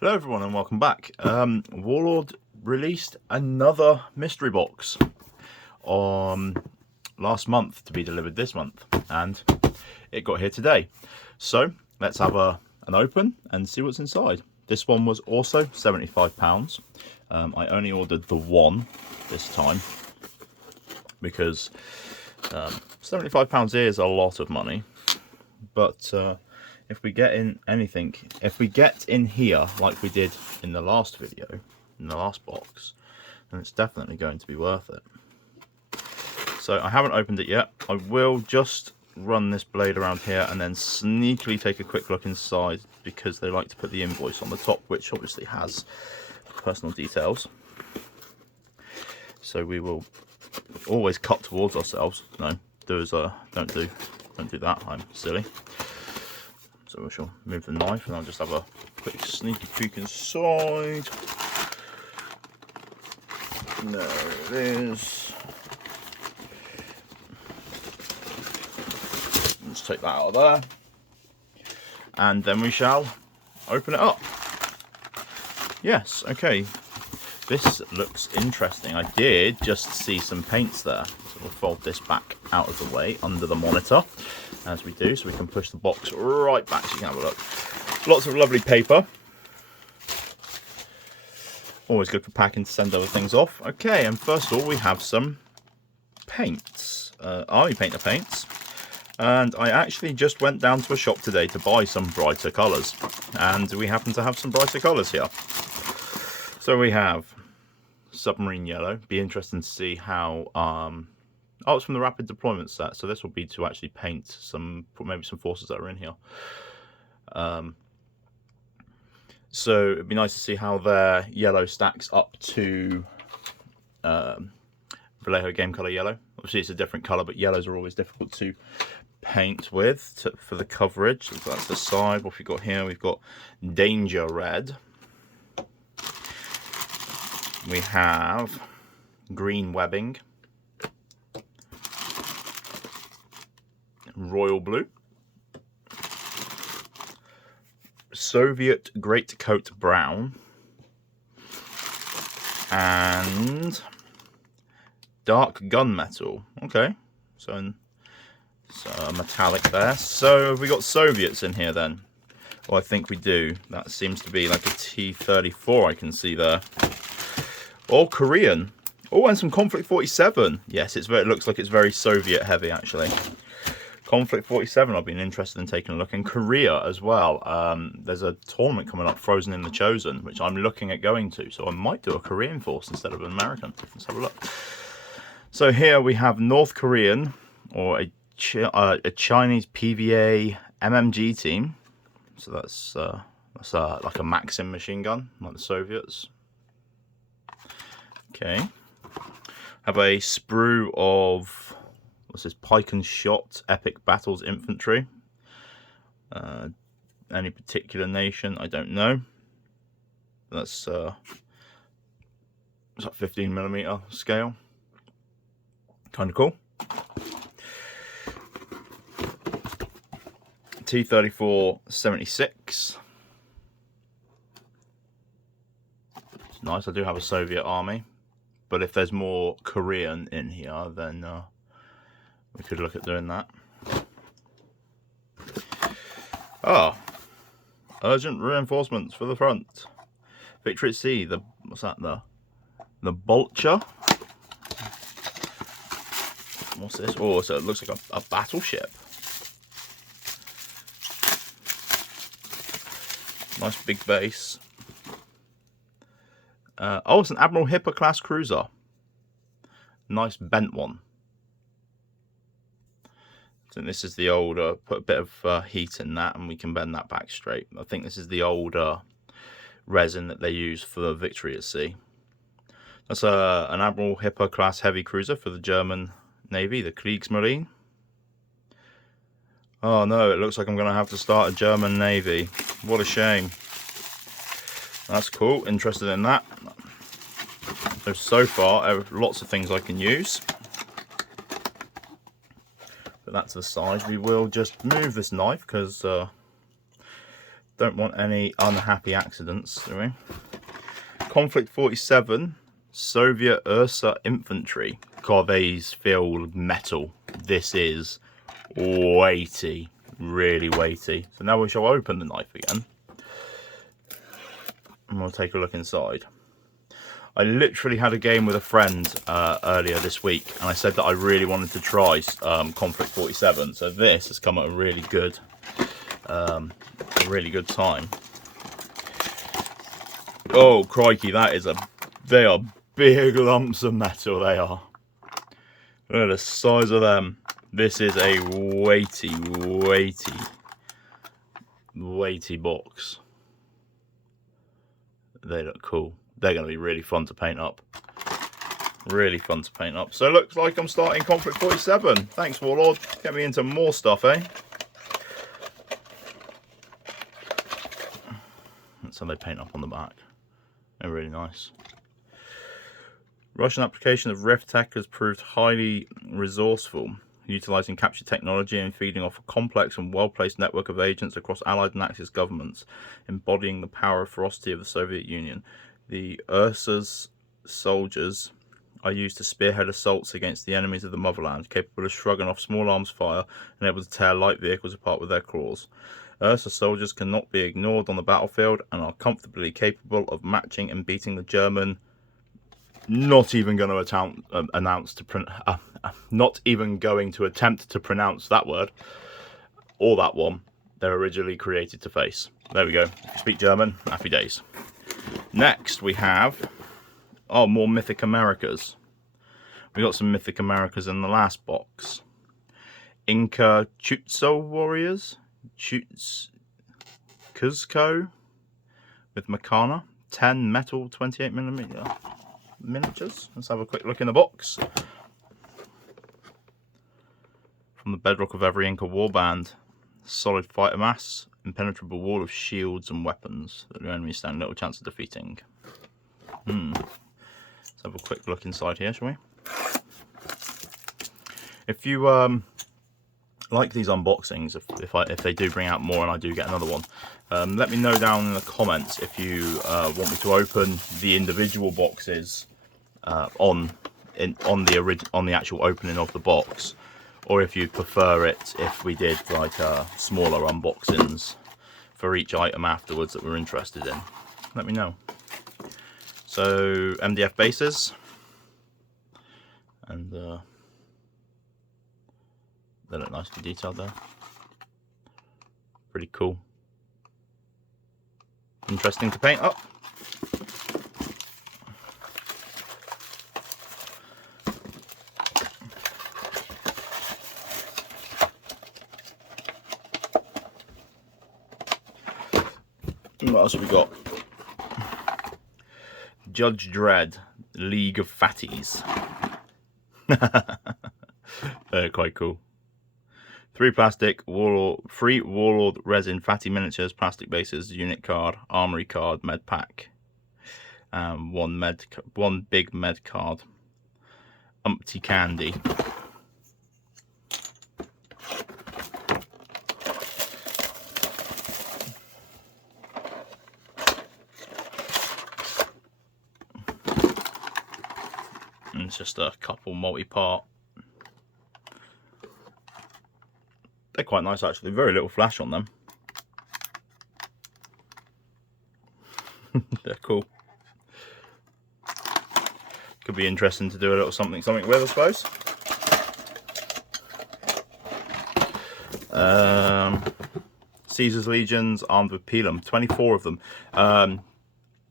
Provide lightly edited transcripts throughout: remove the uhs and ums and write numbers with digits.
Hello everyone and welcome back. Warlord released another mystery box on last month to be delivered this month, and it got here today. So let's have an open and see what's inside. This one was also £75. I only ordered the one this time because £75 is a lot of money, but if we get in anything, if we get in here like we did in the last video, in the last box, then it's definitely going to be worth it. So I haven't opened it yet. I will just run this blade around here and then sneakily take a quick look inside, because they like to put the invoice on the top, which obviously has personal details. So we will always cut towards ourselves. No, don't do that. I'm silly. So we shall move the knife and I'll just have a quick sneaky peek inside. There it is. Let's take that out of there. And then we shall open it up. Yes, okay. This looks interesting. I did just see some paints there. So we'll fold this back out of the way under the monitor, as we do, so we can push the box right back so you can have a look. Lots of lovely paper. Always good for packing to send other things off. Okay, and first of all we have some paints. Army Painter paints. And I actually just went down to a shop today to buy some brighter colours. And we happen to have some brighter colours here. So we have submarine yellow. Be interesting to see how oh, it's from the rapid deployment set, so this will be to actually paint some, maybe some forces that are in here. So it'd be nice to see how their yellow stacks up to Vallejo game color yellow. Obviously it's a different color, but yellows are always difficult to paint with for the coverage. So that's the side. What have we got here? We've got Danger Red. We have green webbing, royal blue, Soviet greatcoat brown, and dark gunmetal. Okay, so metallic there. So have we got Soviets in here then? Well, I think we do. That seems to be like a T-34 I can see there. Or Korean. Oh, and some Conflict 47. Yes, it looks like it's very Soviet heavy actually. Conflict 47, I've been interested in taking a look. In Korea as well. There's a tournament coming up, Frozen in the Chosen, which I'm looking at going to. So I might do a Korean force instead of an American. Let's have a look. So here we have North Korean, or a Chinese PVA MMG team. So that's like a Maxim machine gun, like the Soviets. Okay. Have a sprue of, what's this, Pike and Shot Epic Battles Infantry. Any particular nation, I don't know. That's like 15mm scale. Kind of cool. T-34 76. It's nice. I do have a Soviet army. But if there's more Korean in here, then we could look at doing that. Oh, urgent reinforcements for the front. Victory at sea. What's that? The Vulture. What's this? Oh, so it looks like a battleship. Nice big base. Oh, it's an Admiral Hipper class cruiser. Nice bent one. So this is the older, put a bit of heat in that and we can bend that back straight. I think this is the older resin that they use for the Victory at Sea. That's an Admiral Hipper class heavy cruiser for the German Navy, the Kriegsmarine. Oh no, it looks like I'm going to have to start a German Navy. What a shame. That's cool, interested in that. So far, lots of things I can use. Put that to the side. We will just move this knife because Don't want any unhappy accidents, do we? Conflict 47, Soviet Ursa Infantry. God, these feel metal. This is weighty, really weighty. So now we shall open the knife again. And we'll take a look inside. I literally had a game with a friend earlier this week, and I said that I really wanted to try Conflict 47. So this has come at a really good time. Oh crikey, they are big lumps of metal. They are. Look at the size of them. This is a weighty box. They look cool. They're going to be really fun to paint up. Really fun to paint up. So it looks like I'm starting Conflict 47. Thanks, Warlord. Get me into more stuff, eh? That's how they paint up on the back. They're really nice. Russian application of RevTech has proved highly resourceful, utilising captured technology and feeding off a complex and well-placed network of agents across Allied and Axis governments, embodying the power and ferocity of the Soviet Union. The URSA's soldiers are used to spearhead assaults against the enemies of the motherland, capable of shrugging off small arms fire and able to tear light vehicles apart with their claws. URSA soldiers cannot be ignored on the battlefield and are comfortably capable of matching and beating the German. Not even going to attempt to pronounce that word or that one. They're originally created to face. There we go. If you speak German, happy days. Next we have more Mythic Americas. We got some Mythic Americas in the last box. Inca Chutso warriors, Cuzco with Makana, 10 metal 28mm miniatures. Let's have a quick look in the box. From the bedrock of every Inca warband, solid fighter mass, impenetrable wall of shields and weapons that the enemy stand little chance of defeating. Let's have a quick look inside here, shall we? If you like these unboxings, if they do bring out more and I do get another one, let me know down in the comments if you want me to open the individual boxes on the actual opening of the box, or if you'd prefer it if we did like smaller unboxings for each item afterwards that we're interested in. Let me know. So MDF bases, and they look nicely detailed there. Pretty cool. Interesting to paint up. What else have we got? Judge Dredd, League of Fatties. They're quite cool. 3 plastic free Warlord resin fatty miniatures, plastic bases, unit card, armory card, med pack, one big med card, umpty candy. And it's just a couple multi-part. They're quite nice actually, very little flash on them. They're cool. Could be interesting to do a little something with, I suppose. Caesar's Legions armed with Pelham, 24 of them.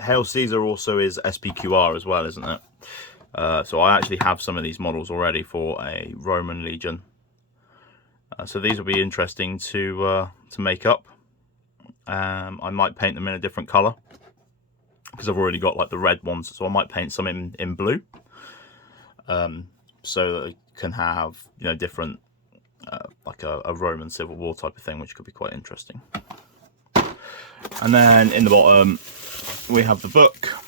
Hail Caesar also is SPQR as well, isn't it? So I actually have some of these models already for a Roman Legion. So these will be interesting to make up. I might paint them in a different colour because I've already got like the red ones, so I might paint some in blue, so that they can have, you know, different like a Roman Civil War type of thing, which could be quite interesting. And then in the bottom we have the book,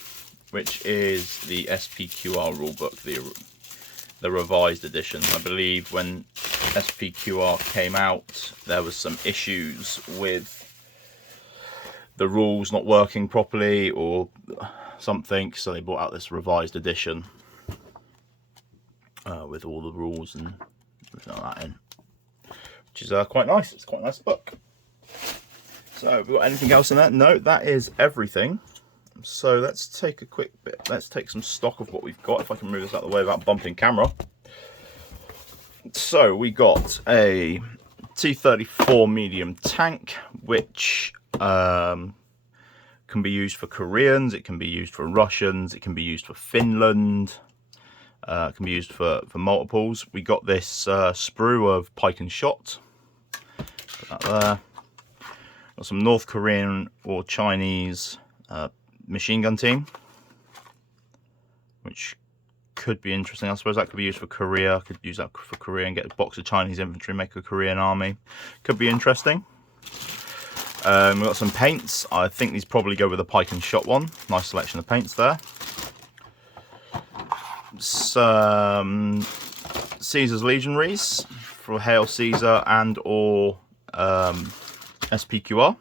which is the SPQR rulebook, the revised edition. I believe when SPQR came out, there was some issues with the rules not working properly or something, so they brought out this revised edition with all the rules and everything like that in, which is quite nice. It's quite a nice book. So have we got anything else in that? No, that is everything. So let's take a quick bit, let's take some stock of what we've got, if I can move this out of the way without bumping camera. So we got a T-34 medium tank, which can be used for Koreans, it can be used for Russians, it can be used for Finland, it can be used for multiples. We got this sprue of pike and shot, put that there. Got some North Korean or Chinese machine gun team, which could be interesting. I suppose that could be used for Korea. I could use that for Korea and get a box of Chinese infantry, make a Korean army. Could be interesting. We've got some paints. I think these probably go with the pike and shot one. Nice selection of paints there. Some Caesar's Legionaries for Hail Caesar and or SPQR.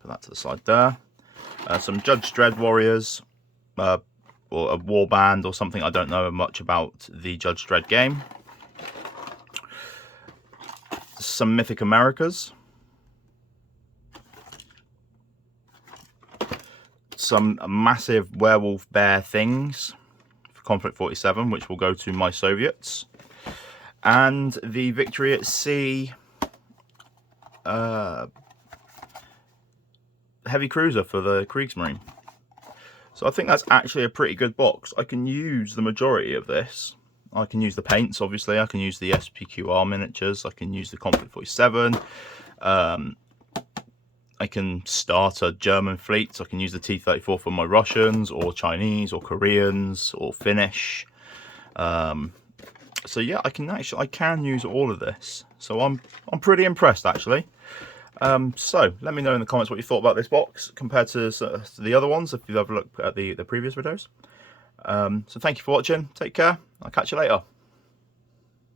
Put that to the side there. Some Judge Dredd warriors, or a war band or something. I don't know much about the Judge Dredd game. Some Mythic Americas. Some massive werewolf bear things for Conflict 47, which will go to my Soviets. And the Victory at Sea heavy cruiser for the Kriegsmarine. So I think that's actually a pretty good box. I can use the majority of this. I can use the paints, obviously. I can use the SPQR miniatures. I can use the Conflict 47. I can start a German fleet. So I can use the T-34 for my Russians or Chinese or Koreans or Finnish. So yeah, I can use all of this. So I'm pretty impressed actually. So let me know in the comments what you thought about this box compared to the other ones if you've ever looked at the previous videos. So thank you for watching. Take care. I'll catch you later.